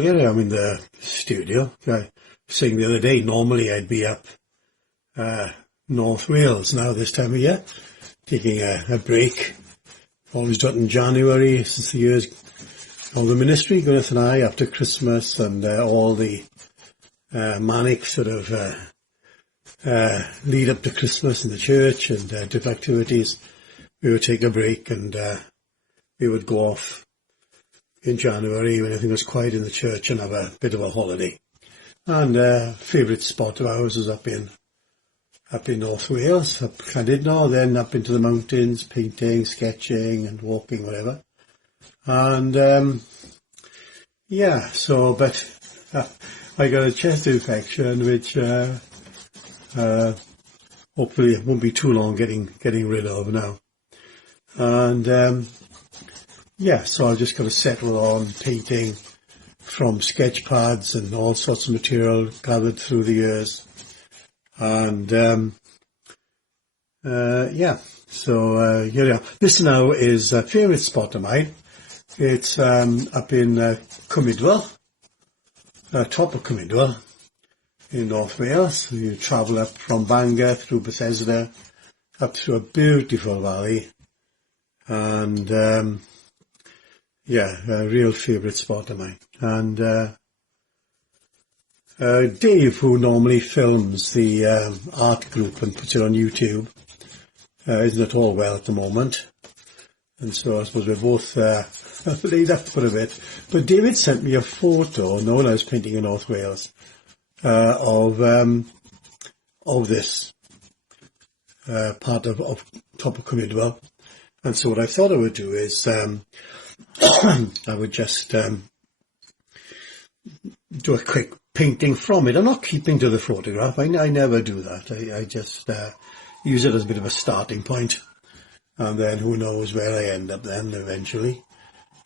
Here I am in the studio. I was saying the other day, normally I'd be up North Wales now this time of year, taking a break. Always done in January since the years of the ministry, Gwyneth and I, after Christmas and all the manic sort of lead up to Christmas in the church and different activities. We would take a break and we would go off in January when everything was quiet in the church and have a bit of a holiday. And favourite spot of ours was up in North Wales, up Llandudno, then up into the mountains, painting, sketching and walking, whatever. And yeah, so, but I got a chest infection which hopefully it won't be too long getting rid of now. And yeah, so I've just got to settle on painting from sketch pads and all sorts of material gathered through the years. And yeah, so here we are. This now is a favourite spot of mine. It's up in Cwm Idwal, top of Cwm Idwal in North Wales. You travel up from Bangor through Bethesda, up through a beautiful valley. And yeah, a real favourite spot of mine. And Dave, who normally films the art group and puts it on YouTube, isn't at all well at the moment. And so I suppose we're both laid up for a bit. But David sent me a photo, knowing I was painting in North Wales, of this part of top of Cwm Idwal. And so what I thought I would do is I would just do a quick painting from it. I'm not keeping to the photograph. I never do that. I just use it as a bit of a starting point, and then who knows where I end up then eventually.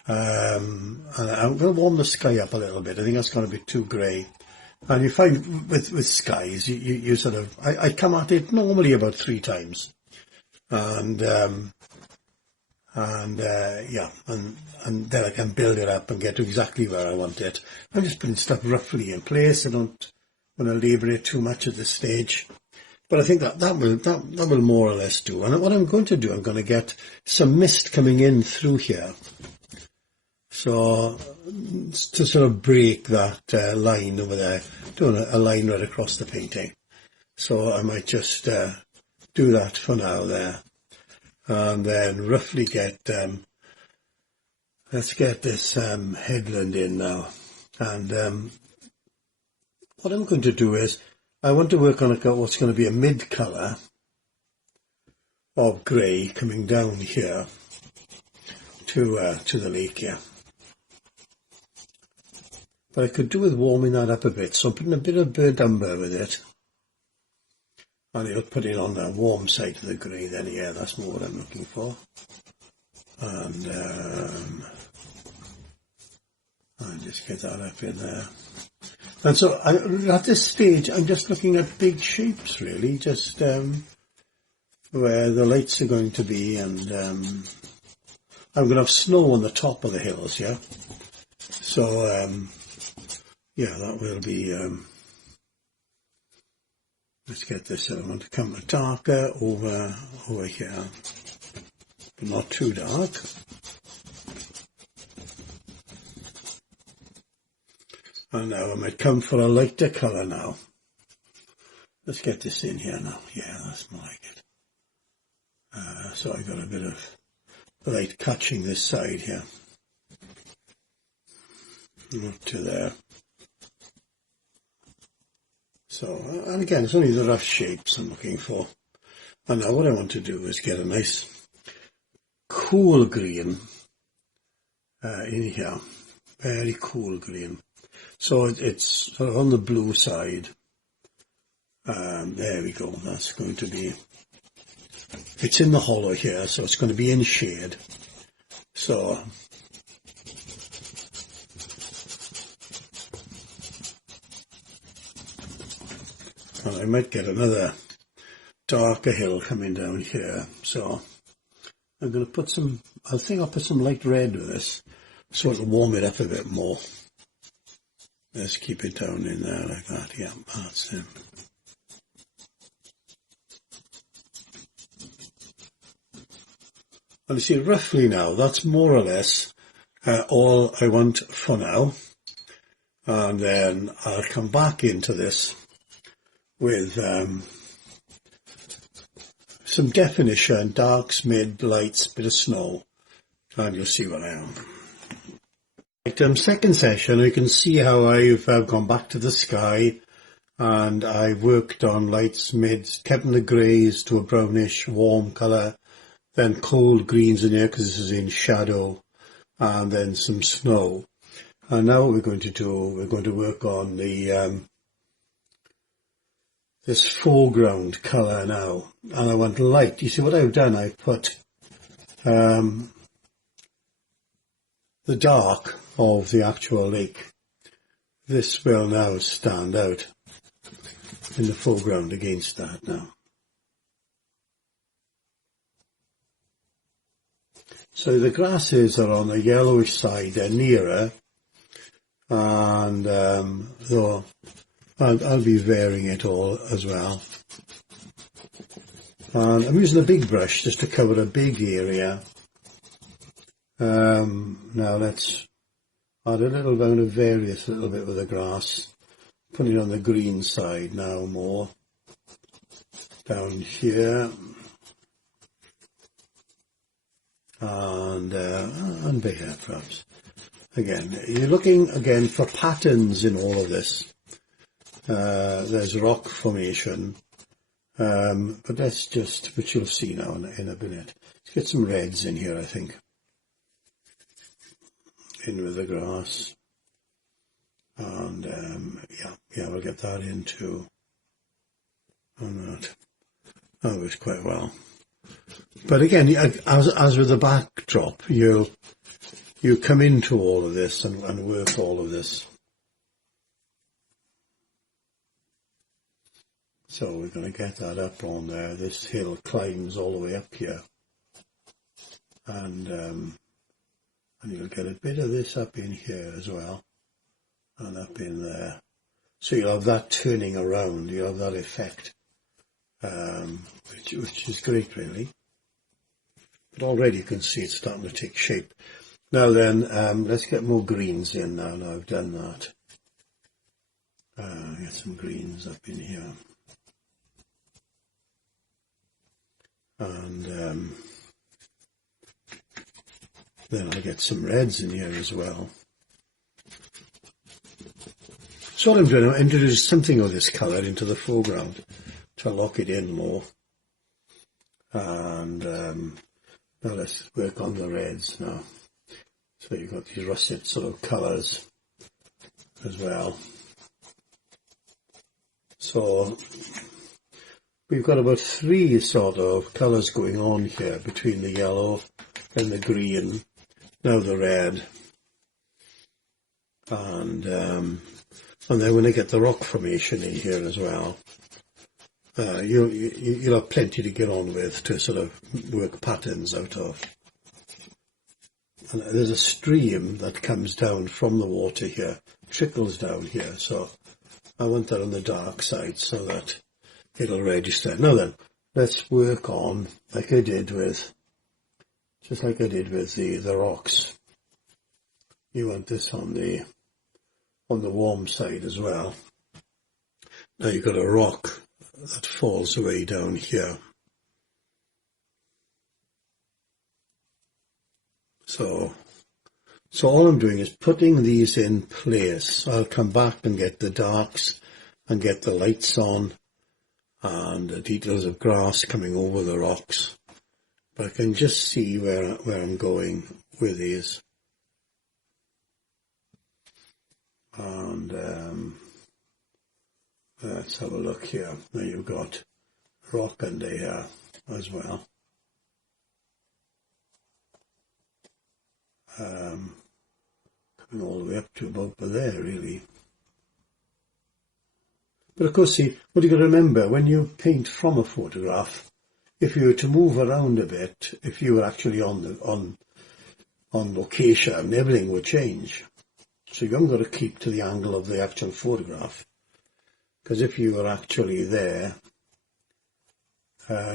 And I'm going to warm the sky up a little bit. I think that's going to be too grey. And you find with skies, you sort of, I come at it normally about 3 times. And yeah, and then I can build it up and get to exactly where I want it. I'm just putting stuff roughly in place. I don't want to labour it too much at this stage. But I think that will more or less do. And what I'm going to do, I'm going to get some mist coming in through here. So to sort of break that line over there, doing a line right across the painting. So I might just do that for now there. And then roughly get, let's get this headland in now. And what I'm going to do is, I want to work on what's going to be a mid-colour of grey coming down here to the lake here. But I could do with warming that up a bit, so I'm putting a bit of burnt umber with it. And it'll put it on the warm side of the grey then, yeah, that's more what I'm looking for. And I'll just get that up in there. And so at this stage, I'm just looking at big shapes, really, just where the lights are going to be. And I'm going to have snow on the top of the hills, yeah. So, yeah, that will be... let's get this. I want to come darker over here, but not too dark. And now I might come for a lighter colour now. Let's get this in here now. Yeah, that's more like it. So I got a bit of light catching this side here. Up to there. So, and again, it's only the rough shapes I'm looking for. And now what I want to do is get a nice cool green in here. Very cool green. So it's sort of on the blue side. There we go. That's going to be... It's in the hollow here, so it's going to be in shade. So... I might get another darker hill coming down here, so I'm going to put some, I think I'll put some light red with this, so it'll warm it up a bit more. Let's keep it down in there like that. Yeah, that's it. And you see, roughly now, that's more or less all I want for now. And then I'll come back into this with some definition, darks, mid, lights, bit of snow, and you'll see what I am. Right, second session, you can see how I've gone back to the sky, and I worked on lights, mids, kept the greys to a brownish, warm colour, then cold greens in here because this is in shadow, and then some snow. And now what we're going to do, we're going to work on the this foreground colour now, and I want light. You see what I've done, I put the dark of the actual lake. This will now stand out in the foreground against that now. So the grasses are on the yellowish side, they're nearer, and so I'll be varying it all as well. And I'm using a big brush just to cover a big area. Now let's add a little amount of various, a little bit with the grass. Put it on the green side now more. Down here. And there perhaps. Again, you're looking again for patterns in all of this. There's rock formation, but that's just, which you'll see now in a minute. Let's get some reds in here, I think. In with the grass. And yeah, we'll get that in too. And that. That works quite well. But again, as with the backdrop, you come into all of this and work all of this. So we're going to get that up on there. This hill climbs all the way up here, and you'll get a bit of this up in here as well, and up in there. So you'll have that turning around. You'll have that effect, which is great, really. But already you can see it's starting to take shape. Now then, let's get more greens in now. Now I've done that. Get some greens up in here. And then I'll get some reds in here as well. So what I'm doing, I'll introduce something of this colour into the foreground to lock it in more. And now let's work on the reds now. So you've got these russet sort of colours as well. So we've got about 3 sort of colours going on here between the yellow and the green, now the red, and then when I get the rock formation in here as well, you'll have plenty to get on with to sort of work patterns out of. And there's a stream that comes down from the water here, trickles down here, so I want that on the dark side so that it'll register. Now then, let's work on, like I did with, just like I did with the rocks. You want this on the warm side as well. Now you've got a rock that falls away down here. So all I'm doing is putting these in place. I'll come back and get the darks and get the lights on and the details of grass coming over the rocks. But I can just see where I'm going with these. And let's have a look here. Now you've got rock under here as well. Coming all the way up to about there, really. But of course, see, what you've got to remember, when you paint from a photograph, if you were to move around a bit, if you were actually on location, everything would change. So you haven't got to keep to the angle of the actual photograph, because if you were actually there,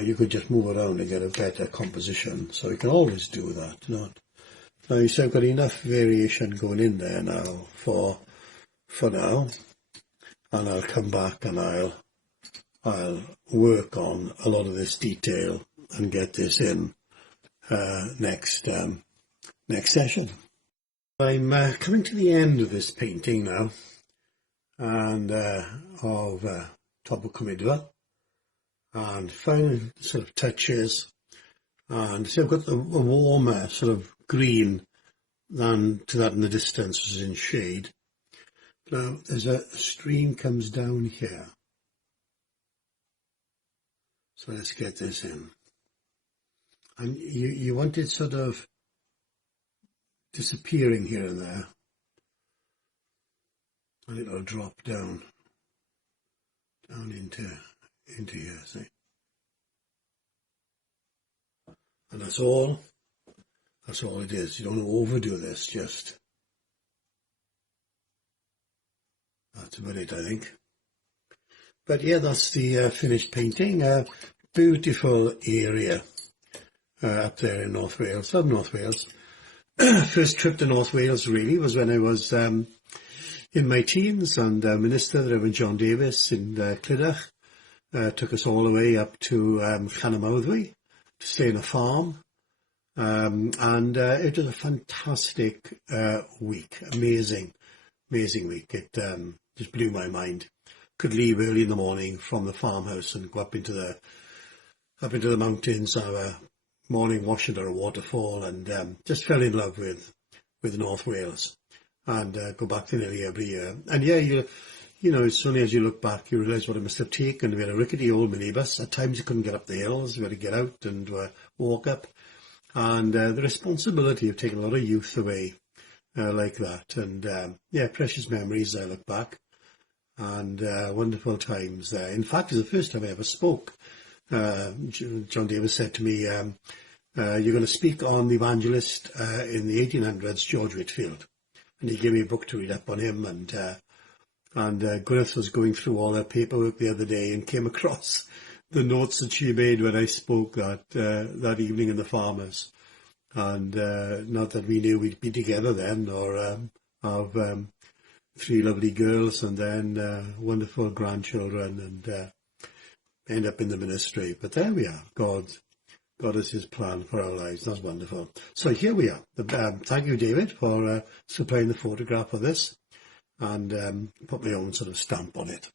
you could just move around and get a better composition. So you can always do that. Now you see I've got enough variation going in there now for now, and I'll come back and I'll work on a lot of this detail and get this in next session. I'm coming to the end of this painting now, and of Cwm Idwal, and final sort of touches. And so I've got a warmer sort of green than to that in the distance, which is in shade. Now there's a stream comes down here, so let's get this in. And you want it sort of disappearing here and there, and it'll drop down into here, see? And that's all it is. You don't overdo this, just that's about it, I think. But yeah, that's the finished painting. Beautiful area up there in North Wales, southern North Wales. First trip to North Wales really was when I was in my teens, and Minister, the Reverend John Davis in Clydach, took us all the way up to Llanymowddwy to stay in a farm, and it was a fantastic week, amazing week. It just blew my mind. Could leave early in the morning from the farmhouse and go up into the mountains, have a morning wash under a waterfall, and just fell in love with North Wales, and go back there nearly every year. And yeah, you know, it's only as you look back you realise what it must have taken. We had a rickety old minibus. At times you couldn't get up the hills. We had to get out and walk up, and the responsibility of taking a lot of youth away like that. And yeah, precious memories. I look back, and wonderful times there. In fact, it was the first time I ever spoke. John Davis said to me, you're going to speak on the evangelist in the 1800s, George Whitfield. And he gave me a book to read up on him, and Gwyneth was going through all her paperwork the other day and came across the notes that she made when I spoke that evening in the farmers. And not that we knew we'd be together then, or have 3 lovely girls and then wonderful grandchildren, and end up in the ministry. But there we are. God has his plan for our lives. That's wonderful. So here we are. Thank you, David, for supplying the photograph of this, and put my own sort of stamp on it.